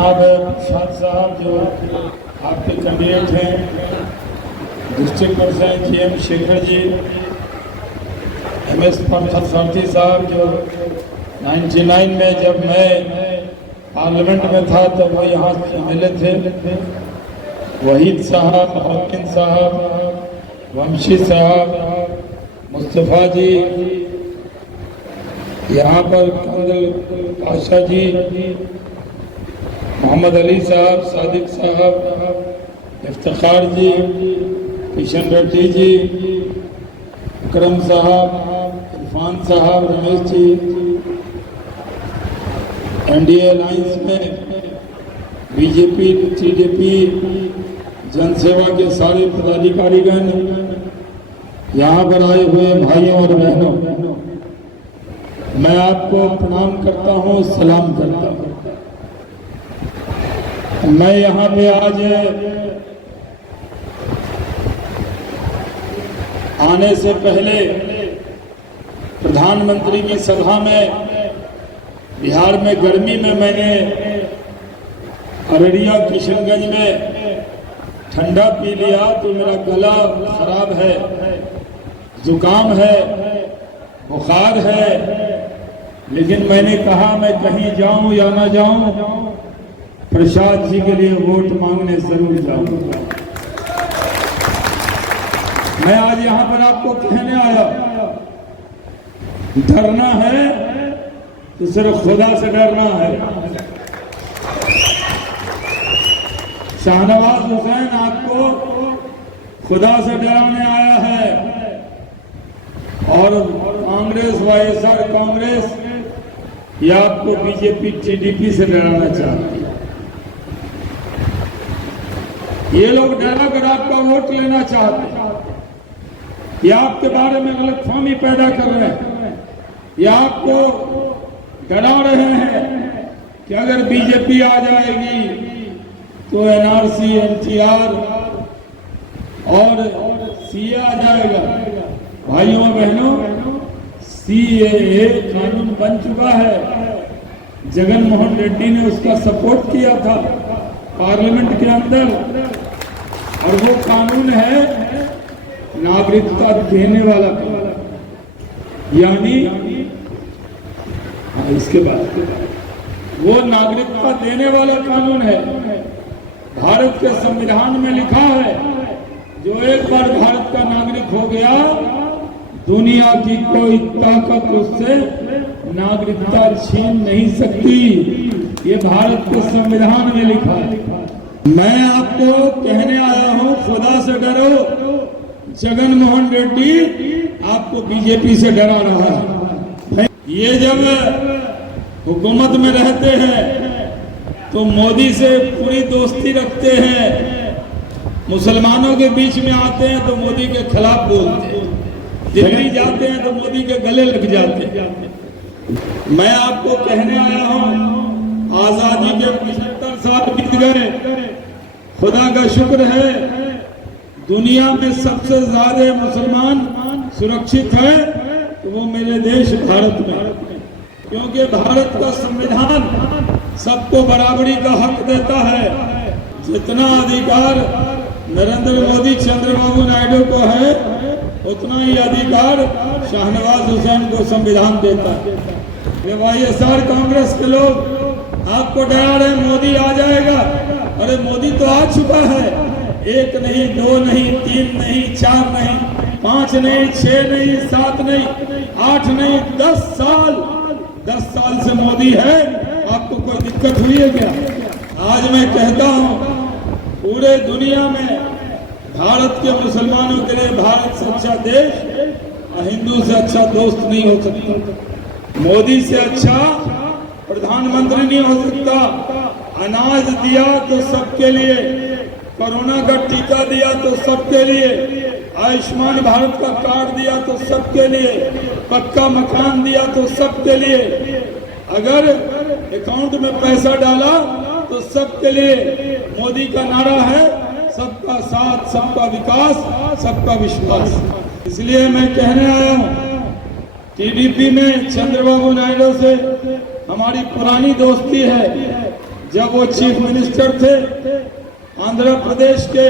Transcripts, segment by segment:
जनाब प्रसाद साहब जो आपके कैंडिडेट हैं, district president GM Shekhar ji, MS Parthasarathi साहब जो 99 में जब मैं पार्लियामेंट में था तो वो यहाँ से मिले थे, वहीद साहब, हॉकिन साहब, वंशी साहब, मुस्तफ़ा जी, यहाँ पर कंदल पाशा जी, मोहम्मद अली साहब, सादिक साहब, इफ्तिखार जी, किशन रेड्डी जी, करम साहब, इरफान साहब, रमेश जी, NDA अलायंस में BJP, TDP, जनसेवा के सारे पदाधिकारीगण, यहाँ पर आए हुए भाइयों और बहनों, मैं आपको प्रणाम करता हूँ, सलाम करता हूँ। मैं यहाँ पे आज आने से पहले प्रधानमंत्री की सभा में बिहार में गर्मी में मैंने अररिया किशनगंज में ठंडा पी लिया तो मेरा गला खराब है, जुकाम है, बुखार है, लेकिन मैंने कहा मैं कहीं जाऊं या ना जाऊं, प्रसाद जी के लिए वोट मांगने जरूर जाऊंगा। मैं आज यहां पर आपको कहने आया, डरना है तो सिर्फ खुदा से डरना है। शाहनवाज हुसैन आपको खुदा से डराने आया है और कांग्रेस, YSR कांग्रेस या आपको BJP, TDP से डराना चाहती है। ये लोग डरा कर आपका वोट लेना चाहते हैं, या आपके बारे में गलतफहमी पैदा कर रहे हैं, या आपको डरा रहे हैं कि अगर BJP आ जाएगी तो NRC, NTR और CA आ जाएगा। भाइयों और बहनों, CAA कानून बन चुका है, जगन मोहन रेड्डी ने उसका सपोर्ट किया था पार्लियामेंट के अंदर, और वो कानून है नागरिकता देने वाला कानून, यानी इसके बाद वो नागरिकता देने वाला कानून है। भारत के संविधान में लिखा है, जो एक बार भारत का नागरिक हो गया, दुनिया की कोई ताकत उससे नागरिकता छीन नहीं सकती। ये भारत के संविधान में लिखा है। मैं आपको कहने आया हूं, खुदा से डरो। जगन मोहन रेड्डी आपको BJP से डरा रहा है। ये जब हुकूमत में रहते हैं तो मोदी से पूरी दोस्ती रखते हैं, मुसलमानों के बीच में आते हैं तो मोदी के खिलाफ बोलते हैं, दिल्ली जाते हैं तो मोदी के गले लग जाते हैं। मैं आपको कहने आया हूं, आजादी के 75 साल बीत गए, खुदा का शुक्र है दुनिया में सबसे ज्यादा मुसलमान सुरक्षित है तो वो मेरे देश भारत में, क्योंकि भारत का संविधान सबको बराबरी का हक देता है। जितना अधिकार नरेंद्र मोदी, चंद्रबाबू नायडू को है, उतना ही अधिकार शाहनवाज हुसैन को संविधान देता है। ये YSR कांग्रेस के लोग आपको डरा रहे, मोदी आ जाएगा। अरे मोदी तो आ चुका है, 1 नहीं, 2 नहीं, 3 नहीं, 4 नहीं, 5 नहीं, 6 नहीं, 7 नहीं, 8 नहीं, 10 साल से मोदी है। आपको कोई दिक्कत हुई है क्या? आज मैं कहता हूं, पूरे दुनिया में भारत के मुसलमानों के लिए भारत से अच्छा देश, हिंदू से अच्छा दोस्त नहीं हो सकता, मोदी से अच्छा प्रधानमंत्री नहीं हो सकता। अनाज दिया तो सबके लिए, कोरोना का टीका दिया तो सबके लिए, आयुष्मान भारत का कार्ड दिया तो सबके लिए, पक्का मकान दिया तो सबके लिए, अगर अकाउंट में पैसा डाला तो सबके लिए। मोदी का नारा है सबका साथ, सबका विकास, सबका विश्वास। इसलिए मैं कहने आया हूं, TDP में चंद्रबाबू नायडू से हमारी पुरानी दोस्ती है। जब वो चीफ मिनिस्टर थे आंध्र प्रदेश के,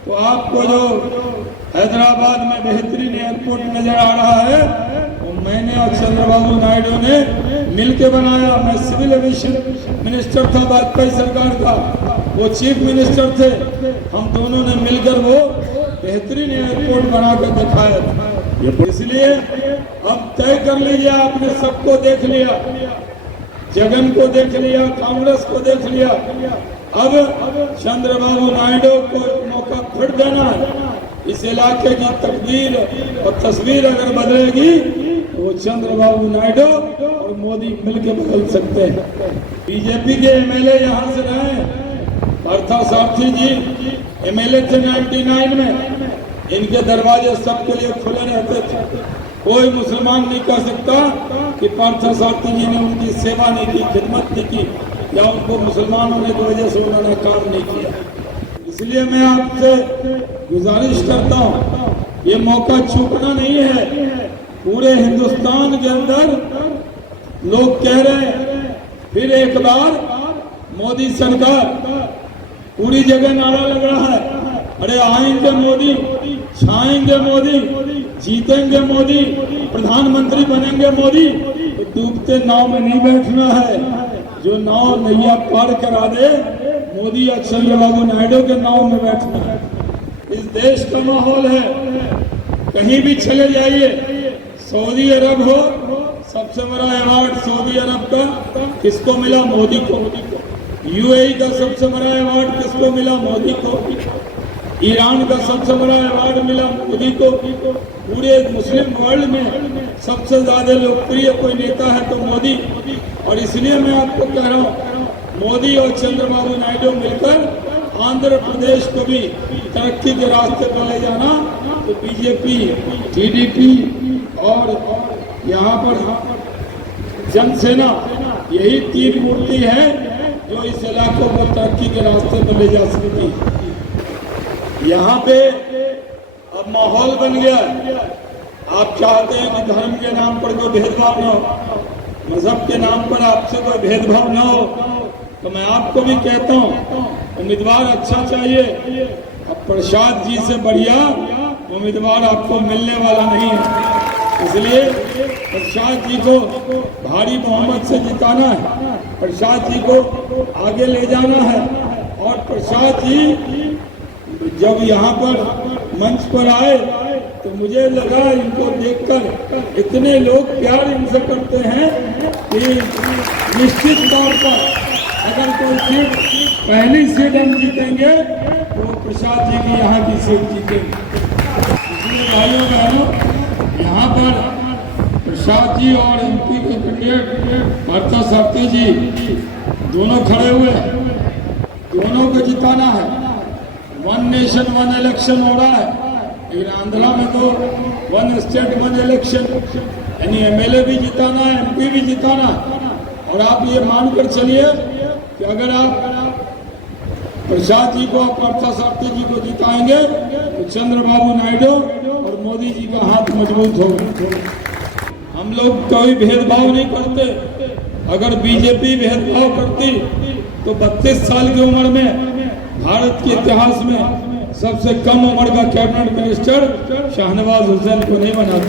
तो आपको जो हैदराबाद में बेहतरीन एयरपोर्ट नजर आ रहा है वो मैंने और चंद्रबाबू नायडू ने मिलके बनाया। मैं सिविल एविएशन मिनिस्टर था वाजपेयी सरकार का, वो चीफ मिनिस्टर थे, हम दोनों ने मिलकर वो बेहतरीन एयरपोर्ट बनाकर दिखाया था। इसलिए अब तय कर लीजिए, आपने सबको देख लिया, जगन को देख लिया, कांग्रेस को देख लिया, अब चंद्रबाबू नायडू को मौका फिर देना है। इस इलाके की तकदीर और तस्वीर अगर बदलेगी तो वो चंद्रबाबू नायडू और मोदी मिलकर बदल सकते हैं। बीजेपी के एमएलए यहाँ से रहे, पार्थसारथी जी एमएलए थे 99 में, इनके दरवाजे सबके लिए खुले रहते थे। कोई मुसलमान नहीं कह सकता कि पार्थसारथी जी ने उनकी सेवा नहीं की, खिदमत नहीं की, या उनको मुसलमान होने की वजह से उन्होंने काम नहीं किया। इसलिए मैं आपसे गुजारिश करता हूँ, ये मौका चूकना नहीं है। पूरे हिंदुस्तान के अंदर लोग कह रहे हैं फिर एक बार मोदी सरकार, पूरी जगह नारा लग रहा है, अरे आएंगे मोदी, छाएंगे मोदी, जीतेंगे मोदी, प्रधानमंत्री बनेंगे मोदी। तो डूबते नाव में नहीं बैठना है, जो नाव नैया पार करा दे मोदी या चंद्रबाबू नायडू के नाव में बैठना है। इस देश का माहौल है, कहीं भी चले जाइए, सऊदी अरब हो, सबसे बड़ा अवार्ड सऊदी अरब का किसको मिला? मोदी को। यूएई का सबसे बड़ा अवार्ड किसको मिला? मोदी को। ईरान का सबसे बड़ा अवार्ड मिला मोदी को। पूरे मुस्लिम वर्ल्ड में सबसे ज्यादा लोकप्रिय कोई नेता है तो मोदी। और इसलिए मैं आपको कह रहा हूँ, मोदी और चंद्रबाबू नायडू मिलकर आंध्र प्रदेश को भी तरक्की के रास्ते पर ले जाना, तो बीजेपी, टीडीपी और यहाँ पर जनसेना, यही तीन मूर्ति है जो इस इलाकों को तरक्की के रास्ते पर ले जा सकती है। यहाँ पे अब माहौल बन गया है, आप चाहते हैं कि धर्म के नाम पर कोई भेदभाव न हो, मजहब के नाम पर आपसे कोई भेदभाव न हो, तो मैं आपको भी कहता हूँ उम्मीदवार अच्छा चाहिए। अब प्रसाद जी से बढ़िया उम्मीदवार आपको मिलने वाला नहीं है, इसलिए प्रसाद जी को भारी बहुमत से जिताना है, प्रसाद जी को आगे ले जाना है। और प्रसाद जी जब यहाँ पर मंच पर आए तो मुझे लगा इनको देखकर इतने लोग प्यार इनसे करते हैं कि निश्चित तौर पर अगर कोई सीट, पहली सीट हम जीतेंगे तो प्रसाद जी की यहाँ की सीट जीतेंगे। इसलिए भाइयों बहनों, यहाँ पर प्रसाद जी और एमपी के कैंडिडेट पार्थसारथी जी दोनों खड़े हुए, दोनों को जिताना है। वन नेशन वन इलेक्शन हो रहा है, लेकिन आंध्रा में तो वन स्टेट वन इलेक्शन, यानी एमएलए भी जिताना है, एमपी भी जिताना है। और आप ये मानकर चलिए कि अगर आप प्रसाद जी को, पार्थसारथी जी को जिताएंगे तो चंद्रबाबू नायडू और मोदी जी का हाथ मजबूत होगा। हम लोग कोई भेदभाव नहीं करते, अगर बीजेपी भेदभाव करती तो 32 साल की उम्र में भारत के इतिहास में सबसे कम उम्र का कैबिनेट मिनिस्टर शाहनवाज हुसैन को नहीं बनाता।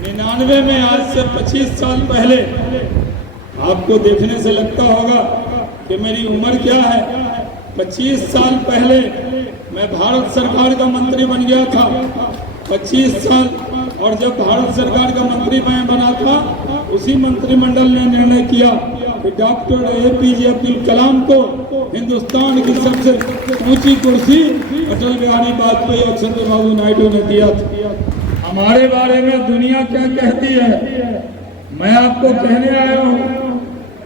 99 में, आज से 25 साल पहले, आपको देखने से लगता होगा कि मेरी उम्र क्या है, 25 साल पहले मैं भारत सरकार का मंत्री बन गया था। 25 साल, और जब भारत सरकार का मंत्री मैं बना था, उसी मंत्रिमंडल ने निर्णय किया कि डॉक्टर APJ अब्दुल कलाम को हिंदुस्तान की सबसे ऊंची कुर्सी अटल बिहारी वाजपेयी और चंद्रबाबू नायडू ने दिया था। हमारे बारे में दुनिया क्या कहती है, मैं आपको कहने आया हूँ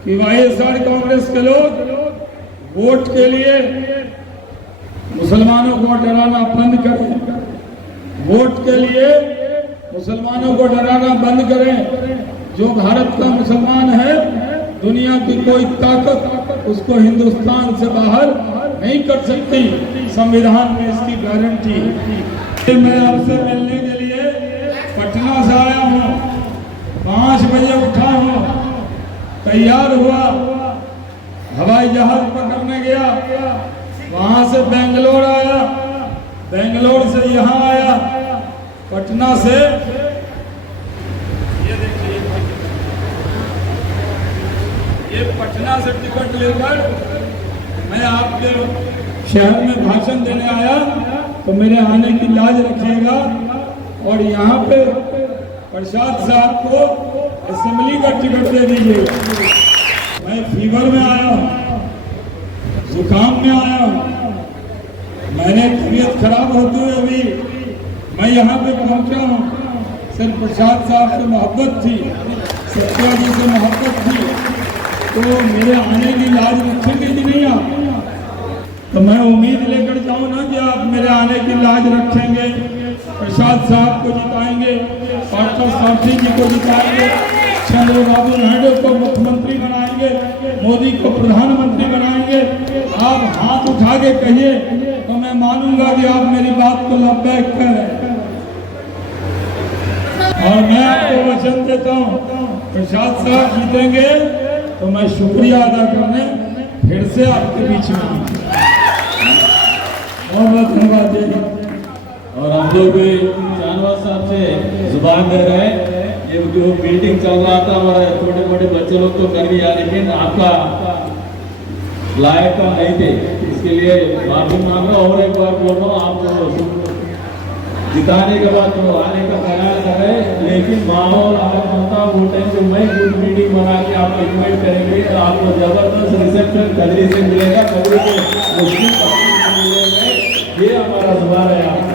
कि YSR कांग्रेस के लोग वोट के लिए मुसलमानों को डराना बंद करें, वोट के लिए मुसलमानों को डराना बंद करें। जो भारत का मुसलमान है, दुनिया की कोई ताकत उसको हिंदुस्तान से बाहर नहीं कर सकती, संविधान में इसकी गारंटी है। मैं आपसे मिलने के लिए पटना से आया हूँ, 5 बजे उठा हूँ, तैयार हुआ, हवाई हवाई जहाज पकड़ने गया, वहां से बेंगलोर आया, बेंगलोर से यहाँ आया, पटना से ये देखिए, ये पटना से टिकट लेकर मैं आपके शहर में भाषण देने आया, तो मेरे आने की लाज रखिएगा। और यहाँ पे प्रसाद साहब को असेंबली का टिकट दे दीजिएगा। मैं फीवर में आया हूँ, जुकाम में आया हूँ, मैंने तबीयत खराब होते हुए अभी मैं यहाँ पे पहुँचा हूँ। सिर्फ प्रसाद साहब से मोहब्बत थी, सत्या जी से मोहब्बत थी, तो मेरे आने की लाज रखेंगे कि नहीं आप? तो मैं उम्मीद लेकर जाऊँ ना कि आप मेरे आने की लाज रखेंगे, प्रसाद साहब को जिताएंगे, पार्थ सारथी जी को जिताएंगे, चंद्रबाबू नायडू को मुख्यमंत्री बनाएंगे, मोदी को प्रधानमंत्री बनाएंगे। आप हाथ उठा के कहिए तो मैं मानूंगा कि आप मेरी बात को लब्बैक कर रहे हैं। और मैं आपको वचन देता हूँ, प्रसाद साहब जीतेंगे तो मैं शुक्रिया अदा करने फिर से आपके बीच में आऊंगा। बहुत धन्यवाद जी। और हम लोग भी जानवर साहब से जुबान दे रहे हैं, ये जो मीटिंग चल रहा था हमारे छोटे मोटे बच्चे लोग तो कर दिया, लेकिन आपका लायक नहीं थे, इसके लिए माफी मांग रहा हूं। और एक बार बोल रहा हूँ, आपको जिताने के बाद तो आने का ख्याल करें, लेकिन माहौल अगर बनता वो टाइम पे मैं ग्रुप मीटिंग बना के आपको इन्वाइट करेंगे तो आपको जबरदस्त रिसेप्शन कदरी से मिलेगा, कदरी से मुस्लिम मिलेगा। ये हमारा जुबान है।